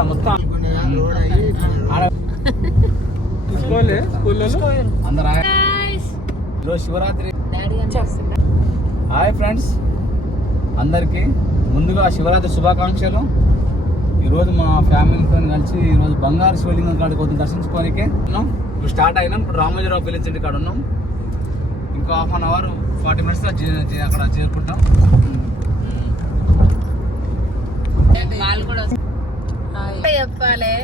ఆడ మొత్తం అందరూ ఈరోజు శివరాత్రి. హాయ్ ఫ్రెండ్స్ అందరికీ ముందుగా శివరాత్రి శుభాకాంక్షలు. ఈరోజు మా ఫ్యామిలీతో కలిసి ఈరోజు బంగారు శివలింగం కాడికి వద్దు దర్శించుకోనికే ఇప్పుడు స్టార్ట్ అయినాం. ఇప్పుడు రామోజీరావు విలేజ్ ఇంటి కాడ ఉన్నాం. ఇంకో 1/2 అవర్ 40 మినిట్స్ అక్కడ చేరుకుంటాం. చెప్పాలి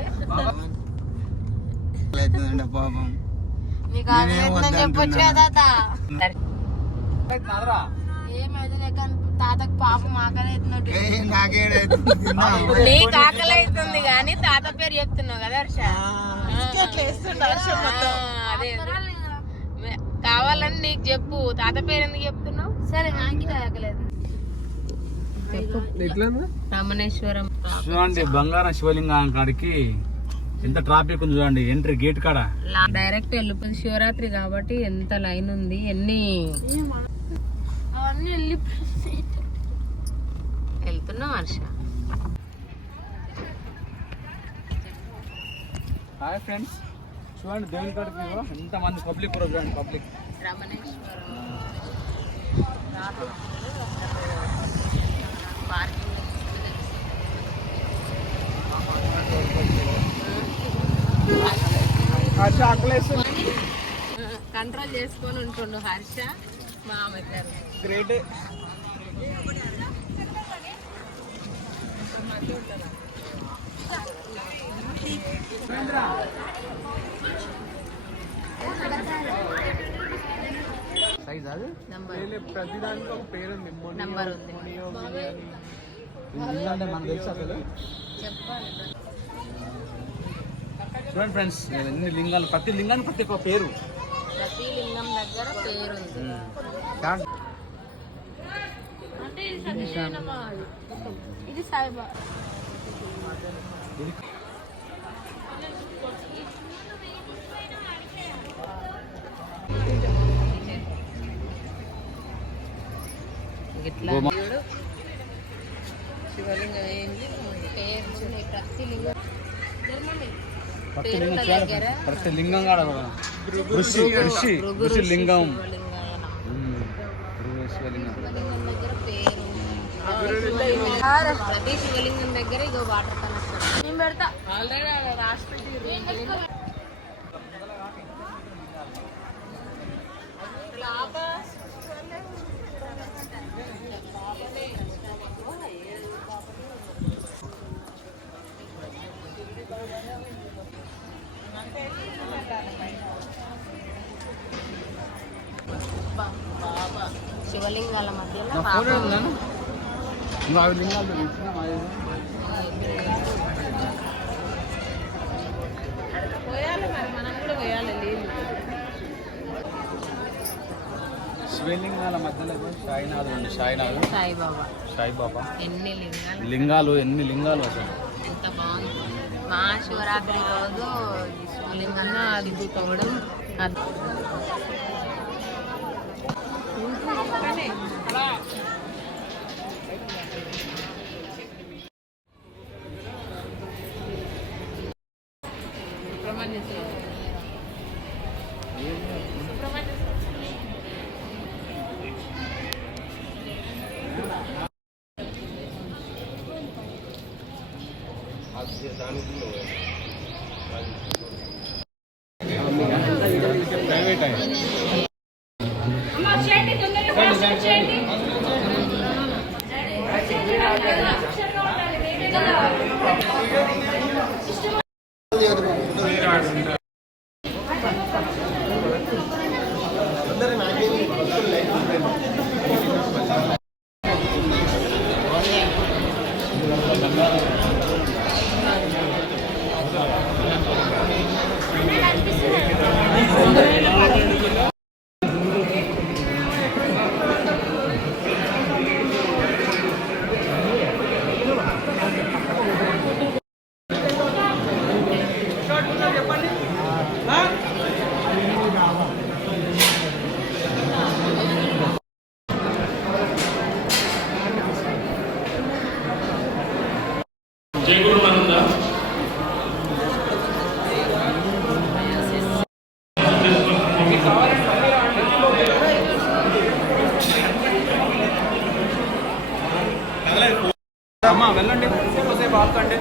తాతకు పాపం ఆకలి అవుతున్నట్టు. నీకు ఆకలి అవుతుంది కానీ తాత పేరు చెప్తున్నావు కదా హర్ష. అదే కావాలని నీకు చెప్పు, తాత పేరు ఎందుకు చెప్తున్నావు? సరే నాకు ఆకలేదు చెప్పు. రామేశ్వరం చూడండి బంగారం శివలింగం కాడికి ఎంత ట్రాఫిక్ ఉంది చూడండి. ఎంట్రీ గేట్ కాడ డైరెక్ట్ వెళ్ళిపోయింది. శివరాత్రి కాబట్టి ఎంత లైన్ ఉంది. ఎన్ని వెళ్తున్నాం హర్ష. హాయ్ ఫ్రెండ్స్ చూడండి దేవుని కాడికి ఎంత మంది పబ్లిక్ కూడా చూడండి. పబ్లిక్ రామేశ్వరం కంట్రోల్ చేసుకొని ఉంటుండు హర్ష మా అమ్మగారు. గ్రేట్. ప్రతిదానికి ఒక పేరు ఉంది, నంబర్ ఉంది. మనకు తెలుసు అసలు. చూడండి ఫ్రెండ్స్ ఎన్ని లింగాలు, ప్రతి లింగానికి ప్రతి ఒక్క పేరు. ప్రతి లింగం దగ్గర పేరు ఉంది. ఇది సాయిబాబా. శివలింగం ఏంటి పేరు. ప్రతి లింగం కాడ ఋషి లింగం ప్రతి శివలింగం దగ్గర ఇగో వాటర్ కనెక్షన్ నేను పెడతా. ఆల్రెడీ రాసి పెట్టి శివలింగాల మధ్యలో పోయాలి మరి మనం కూడా పోయాలి. శివలింగాల మధ్యలో సాయిబాబా. ఎన్ని లింగాలు అసలు ఎంత బాగుంది. మహాశివరాత్రి రోజు శివలింగాన్ని అద్భుతవడం. జై గురు అమ్మా వెళ్ళండి, ఎక్కువసేపు ఆపకండి.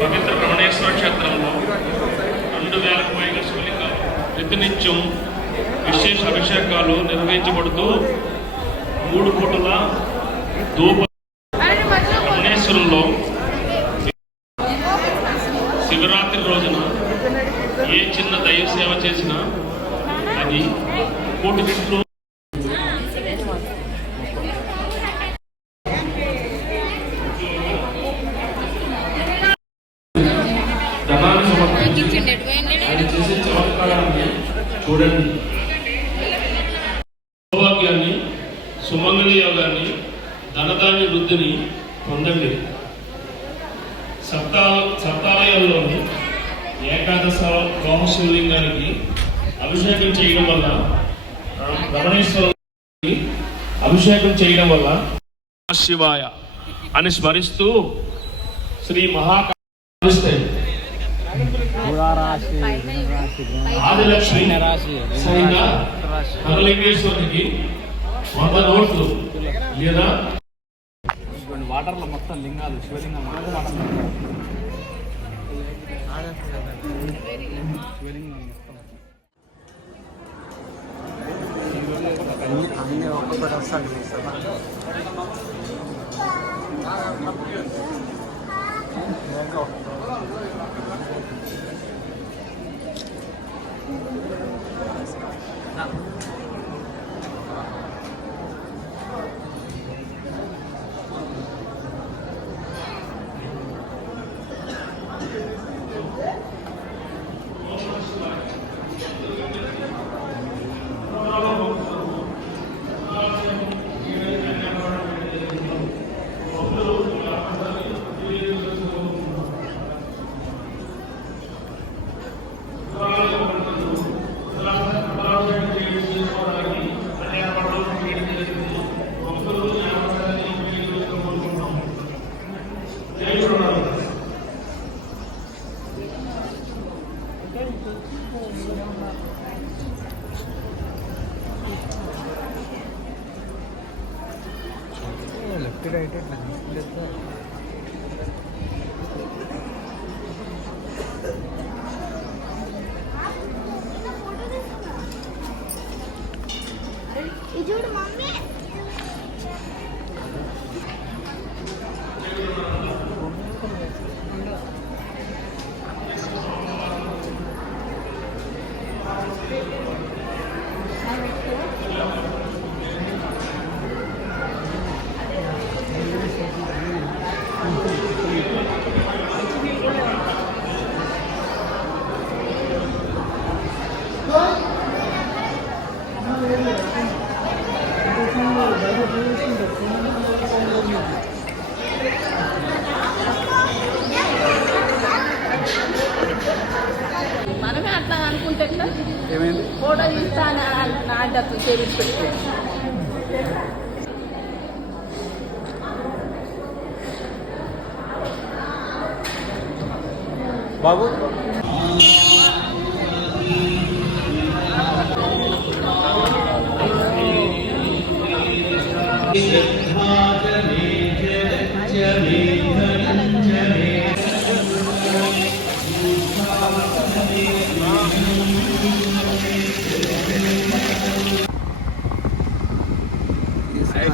పవిత్ర రమణేశ్వర క్షేత్రంలో 2000కు పైగా శివలింగాలు ప్రతినిత్యం విశేష అభిషేకాలు నిర్వహించబడుతూ 3 పూటల ధూప రమణేశ్వరంలో శివరాత్రి రోజున ఏ చిన్న దైవ సేవ చేసినా అది 1 రెట్లు ధనాన్ని సమర్పించి ఆయన చేసే చమత్కారాన్ని చూడండి. సౌభాగ్యాన్ని, సుమంగళి యోగాన్ని, ధనధాన్య వృద్ధిని పొందండి. సప్తాలయంలోని ఏకాదశ లోహ శివలింగానికి అభిషేకం చేయడం వల్ల రమణేశ్వరానికి అభిషేకం చేయడం వల్ల శివాయ అని స్మరిస్తూ శ్రీ మహాకాళిస్తాయి. ఆదిలక్ష్మి సహిత హరలింగేశ్వరికి 100 నోట్లు లేదా వాటర్లో మొత్తం లింగాలు, శివలింగం అన్నీ ఒక్కొక్కటి వస్తాడు. రైట్ మనమే అట్లా అనుకుంటే ఏమైంది? ఫోటో తీస్తాను నాటకు చేసి పెట్టి బాబు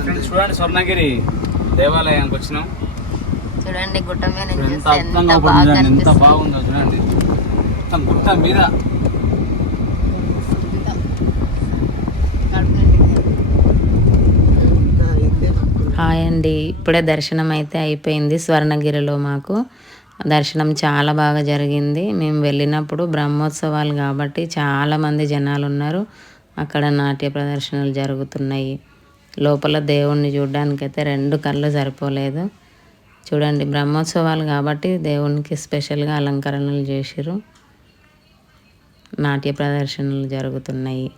చూడండి, స్వర్ణగిరి దేవాలయానికి వచ్చినాం. చూడండి గుట్ట మీద ఎంత అద్భుతంగా ఉంటుంది, ఎంత బాగుందో చూడండి. మొత్తం గుట్ట మీద హాయ్ అండి, ఇప్పుడే దర్శనం అయితే అయిపోయింది. స్వర్ణగిరిలో మాకు దర్శనం చాలా బాగా జరిగింది. మేము వెళ్ళినప్పుడు బ్రహ్మోత్సవాలు కాబట్టి చాలామంది జనాలు ఉన్నారు. అక్కడ నాట్య ప్రదర్శనలు జరుగుతున్నాయి. లోపల దేవుణ్ణి చూడడానికైతే 2 కళ్ళు సరిపోలేదు. చూడండి, బ్రహ్మోత్సవాలు కాబట్టి దేవునికి స్పెషల్గా అలంకరణలు చేసిరు. నాట్య ప్రదర్శనలు జరుగుతున్నాయి.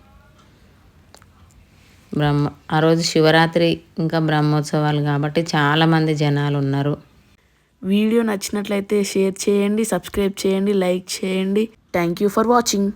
ఆ రోజు శివరాత్రి ఇంకా బ్రహ్మోత్సవాలు కాబట్టి చాలామంది జనాలు ఉన్నారు. వీడియో నచ్చినట్లయితే షేర్ చేయండి, సబ్స్క్రైబ్ చేయండి, లైక్ చేయండి. Thank you for watching.